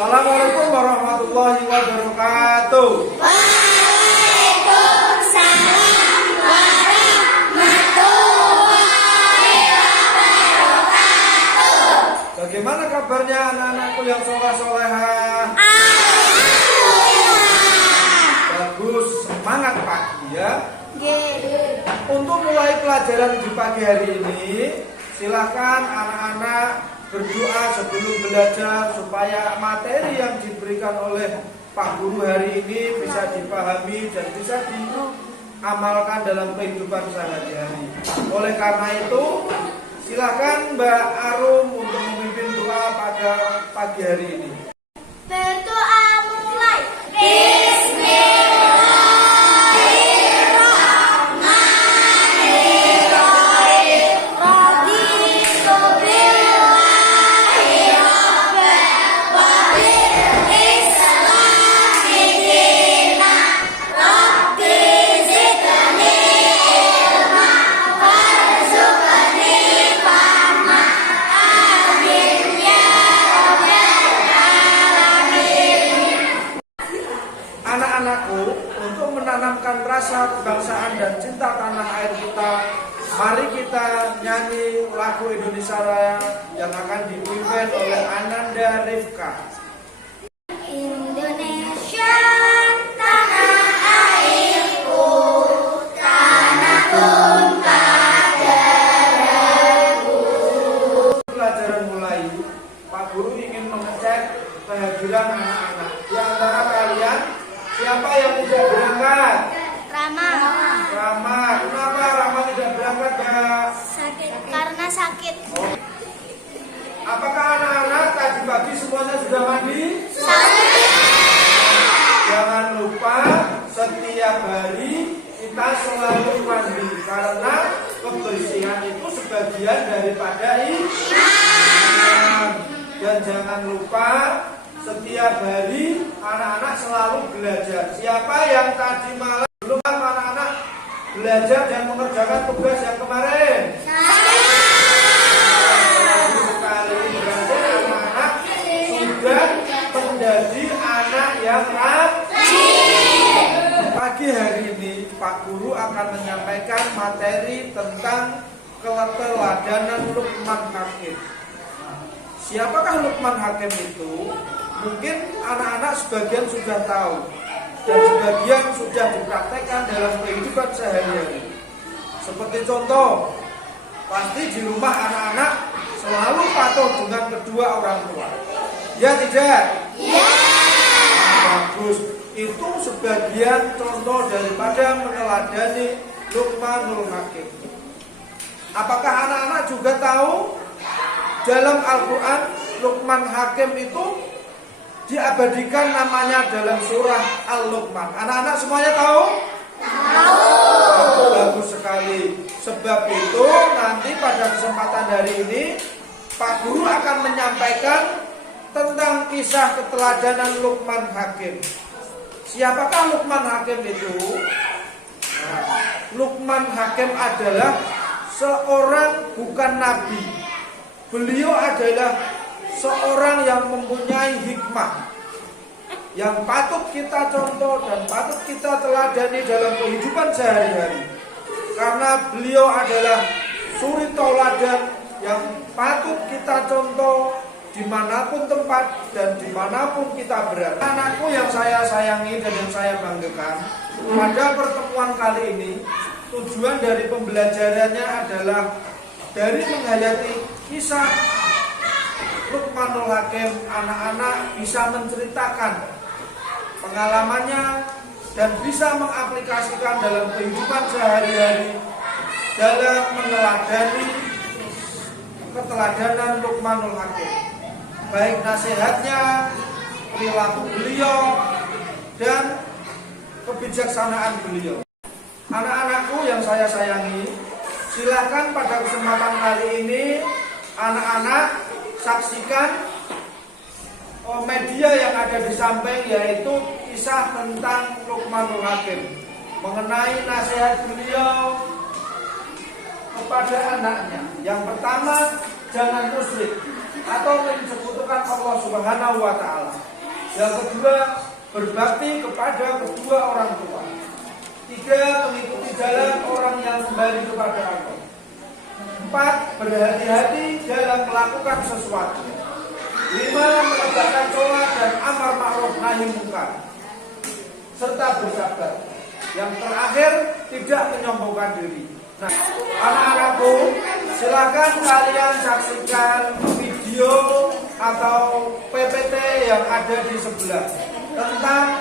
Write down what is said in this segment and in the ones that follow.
Assalamualaikum warahmatullahi wabarakatuh. Waalaikumsalam warahmatullahi wabarakatuh. Bagaimana kabarnya anak-anakku yang soleh-solehah? Alhamdulillah. Bagus, semangat pagi ya. Untuk mulai pelajaran di pagi hari ini, silakan anak-anak berdoa sebelum belajar supaya materi yang diberikan oleh Pak Guru hari ini bisa dipahami dan bisa diamalkan dalam kehidupan sehari-hari. Oleh karena itu, silakan Mbak Arum untuk memimpin doa pada pagi hari ini. Berdoa mulai. Anak-anakku, untuk menanamkan rasa kebangsaan dan cinta tanah air kita, mari kita nyanyi lagu Indonesia Raya yang akan dipimpin oleh Ananda Rifka. Indonesia, tanah airku, tanah tumpah darahku. Pelajaran mulai, Pak Guru ingin mengecek kehadiran anak-anak. Di antara kalian, siapa yang tidak berangkat? Rama. Rama. Kenapa Rama tidak berangkat, Kak? Sakit. Karena sakit. Oh. Apakah anak-anak tadi pagi semuanya sudah mandi? Jangan lupa setiap hari kita selalu mandi karena kebersihan itu sebagian daripada iman. Dan jangan lupa setiap hari anak-anak selalu belajar. Siapa yang tadi malam belum anak-anak belajar dan mengerjakan tugas yang kemarin? Bagus sekali, berarti anak-anak sudah menjadi anak yang rajin. Pagi hari ini Pak Guru akan menyampaikan materi tentang keteladanan Luqman Hakim. Siapakah Luqman Hakim itu? Mungkin anak-anak sebagian sudah tahu dan sebagian sudah dipraktekkan dalam kehidupan sehari-hari. Seperti contoh, pasti di rumah anak-anak selalu patuh dengan kedua orang tua. Ya tidak? Ya. Bagus. Itu sebagian contoh daripada meneladani Luqmanul Hakim. Apakah anak-anak juga tahu dalam Al-Quran Luqman Hakim itu diabadikan namanya dalam surah Al-Luqman? Anak-anak semuanya tahu? Tahu. Bagus sekali. Sebab itu nanti pada kesempatan hari ini Pak Guru akan menyampaikan tentang kisah keteladanan Luqman Hakim. Siapakah Luqman Hakim itu? Luqman Hakim adalah seorang bukan nabi. Beliau adalah seorang yang mempunyai hikmah yang patut kita contoh dan patut kita teladani dalam kehidupan sehari-hari. Karena beliau adalah suri tauladan yang patut kita contoh dimanapun tempat dan dimanapun kita berada. Anakku yang saya sayangi dan yang saya banggakan, pada pertemuan kali ini tujuan dari pembelajarannya adalah dari menghayati kisah Luqmanul Hakim, anak-anak bisa menceritakan pengalamannya dan bisa mengaplikasikan dalam kehidupan sehari-hari dalam meneladani keteladanan Luqmanul Hakim, baik nasihatnya, perilaku beliau, dan kebijaksanaan beliau. Anak-anakku yang saya sayangi, silakan pada kesempatan kali ini anak-anak saksikan media yang ada di samping, yaitu kisah tentang Luqmanul Hakim mengenai nasihat beliau kepada anaknya. Yang pertama, jangan musyrik atau menyekutukan melakukan Allah Subhanahu wa Ta'ala. Yang kedua, berbakti kepada kedua orang tua. Tiga, mengikuti jalan orang yang kembali kepada Allah. Empat, berhati-hati dalam melakukan sesuatu. Lima, menegakkan sholat dan amar ma'ruf nahi munkar, serta bersabar. Yang terakhir, tidak menyombongkan diri. Nah, anak-anakku, silakan kalian saksikan video atau PPT yang ada di sebelah tentang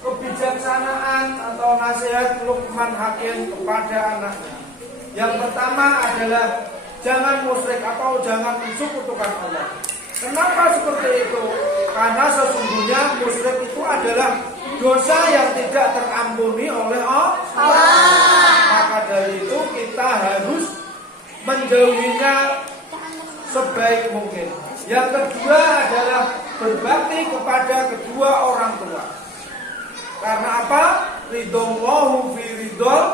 kebijaksanaan atau nasihat Luqman Hakim kepada anaknya. Yang pertama adalah jangan musyrik atau jangan mensekutukan Allah. Kenapa seperti itu? Karena sesungguhnya musyrik itu adalah dosa yang tidak terampuni oleh Allah. Maka dari itu kita harus menjauhinya sebaik mungkin. Yang kedua adalah berbakti kepada kedua orang tua. Karena apa? Ridhollahu fi ridhol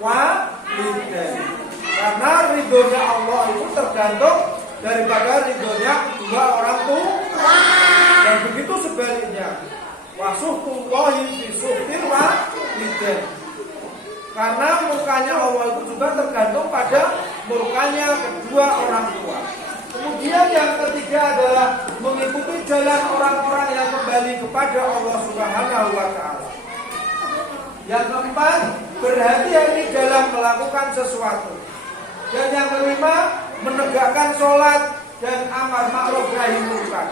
walidain. Karena ridhonya Allah itu tergantung daripada ridhonya kedua orang tua. Dan begitu sebaliknya. Wasuhtullahi fi suhtil walidain. Karena murkanya Allah itu juga tergantung pada murkanya kedua orang tua. Kemudian yang ketiga adalah mengikuti jalan orang-orang yang kembali kepada Allah Subhanahu wa Ta'ala. Yang keempat, berhati-hati dalam melakukan sesuatu. Dan yang kelima, menegakkan sholat dan amar ma'ruf nahi munkar.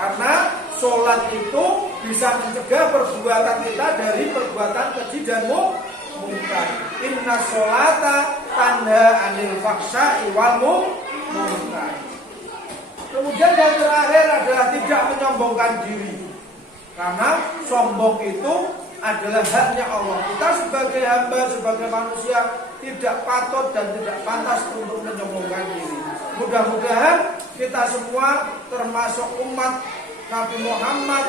Karena sholat itu bisa mencegah perbuatan kita dari perbuatan keji dan munkar. Inna sholata tanha anil faksha'i wal munkar. Kemudian yang terakhir adalah tidak menyombongkan diri. Karena sombong itu adalah haknya Allah. Kita sebagai hamba, sebagai manusia tidak patut dan tidak pantas untuk menyombongkan diri. Mudah-mudahan kita semua termasuk umat Nabi Muhammad,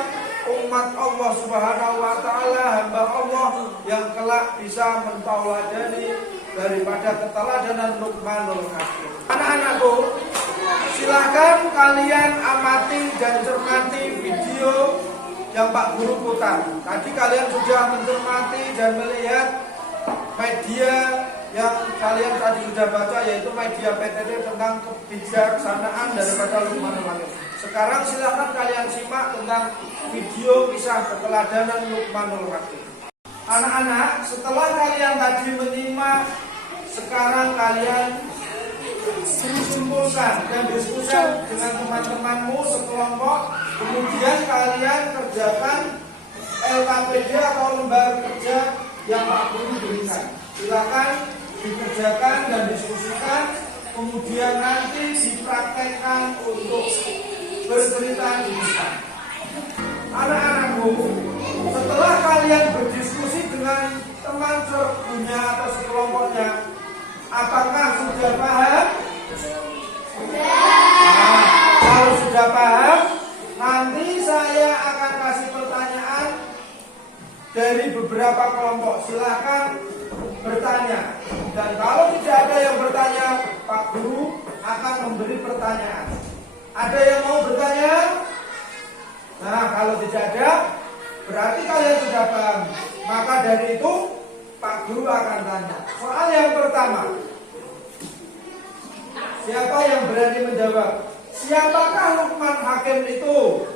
umat Allah Subhanahu wa Ta'ala, hamba Allah yang kelak bisa mentauladani daripada keteladanan Luqmanul Hakim. Anak-anakku, silahkan kalian amati dan cermati video yang Pak Guru putar. Tadi kalian sudah mencermati dan melihat media yang kalian tadi sudah baca, yaitu media PTT tentang kebijaksanaan daripada Luqmanul Hakim. Sekarang silahkan kalian simak tentang video kisah keteladanan Luqmanul Hakim. Anak-anak, setelah kalian tadi menyimak, sekarang kalian kumpulkan dan diskusikan dengan teman-temanmu sekelompok. Kemudian kalian kerjakan LKPD atau lembar kerja yang Pak Guru berikan. Silakan dikerjakan dan diskusikan. Kemudian nanti dipraktekkan untuk bercerita di depan. Anak-anakku, setelah kalian berdiskusi dengan teman sergunya atau sekelompoknya, apakah sudah paham? Nah, kalau sudah paham, nanti saya akan kasih pertanyaan dari beberapa kelompok. Silakan bertanya. Dan kalau tidak ada yang bertanya, Pak Guru akan memberi pertanyaan. Ada yang mau bertanya? Nah, kalau tidak ada, berarti kalian sudah paham. Maka dari itu, Pak Guru akan tanya. Soal yang pertama, siapa yang berani menjawab? Siapakah Luqman Hakim itu?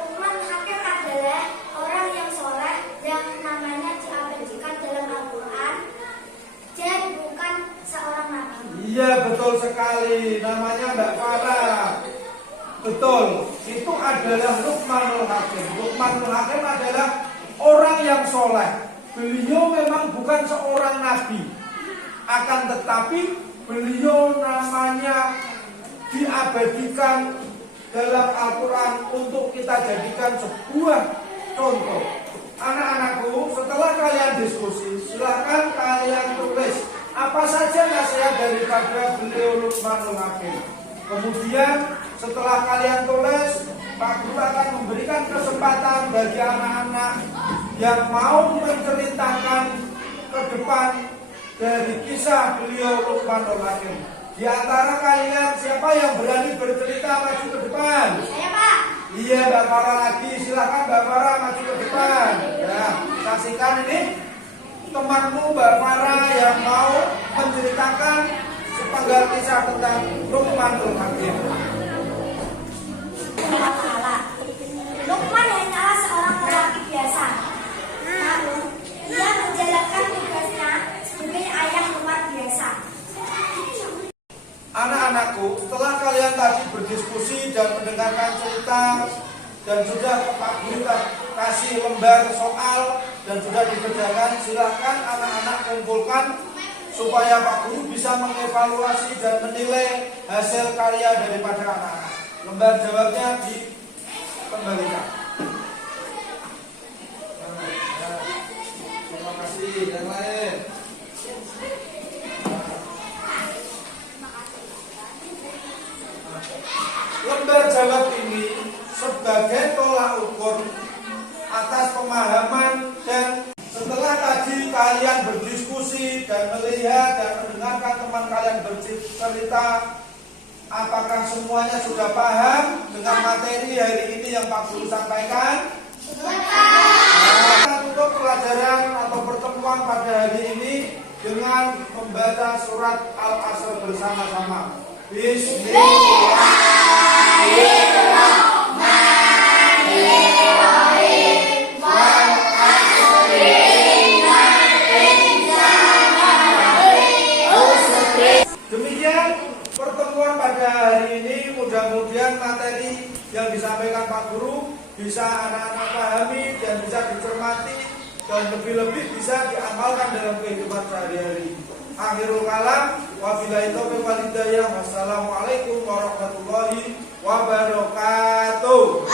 Luqman Hakim adalah orang yang soleh yang namanya diabadikan dalam Al-Quran dan bukan seorang nabi. Iya, betul sekali. Namanya Mbak Farah. Betul, itu adalah Luqmanul Hakim. Luqmanul Hakim adalah orang yang soleh. Beliau memang bukan seorang nabi, akan tetapi beliau namanya diabadikan dalam Al-Quran untuk kita jadikan sebuah contoh. Anak-anakku, setelah kalian diskusi, silahkan kalian tulis apa saja nasihat daripada beliau Luqmanul Hakim. Kemudian setelah kalian tulis, Pak Guru akan memberikan kesempatan bagi anak-anak yang mau menceritakan ke depan dari kisah beliau Luqmanul Hakim. Di antara kalian siapa yang berani bercerita maju ke depan? Saya, Pak. Iya, Mbak Farah lagi. Silakan Mbak Farah maju ke depan. Ya, saksikan ini temanmu Mbak Farah yang mau menceritakan sepenggal kisah tentang Luqmanul Hakim. Luqman hanyalah seorang lelaki biasa. Namun, ia menjalankan tugasnya sebagai ayah luar biasa. Anak-anakku, setelah kalian tadi berdiskusi dan mendengarkan cerita dan sudah Pak Guru kasih lembar soal dan sudah dikerjakan, silakan anak-anak kumpulkan supaya Pak Guru bisa mengevaluasi dan menilai hasil karya daripada anak-anak. Lembar jawabnya dikembalikan. Terima kasih. Yang lain. Lembar jawab ini sebagai tolak ukur atas pemahaman dan setelah tadi kalian berdiskusi dan melihat dan mendengarkan teman kalian bercerita, apakah semuanya sudah paham dengan materi hari ini yang Pak Guru sampaikan? Nah, untuk pelajaran atau pertemuan pada hari ini dengan membaca surat Al-Asr bersama-sama. Bismillahirrahmanirrahim. Wal asri demikian pertemuan pada hari ini. Mudah-mudahan materi yang disampaikan Pak Guru bisa anak-anak pahami dan bisa dicermati dan lebih-lebih bisa diamalkan dalam kehidupan sehari-hari. Akhirul kalam, wabillahi taufiq wal hidayah. Wassalamualaikum warahmatullahi wabarakatuh.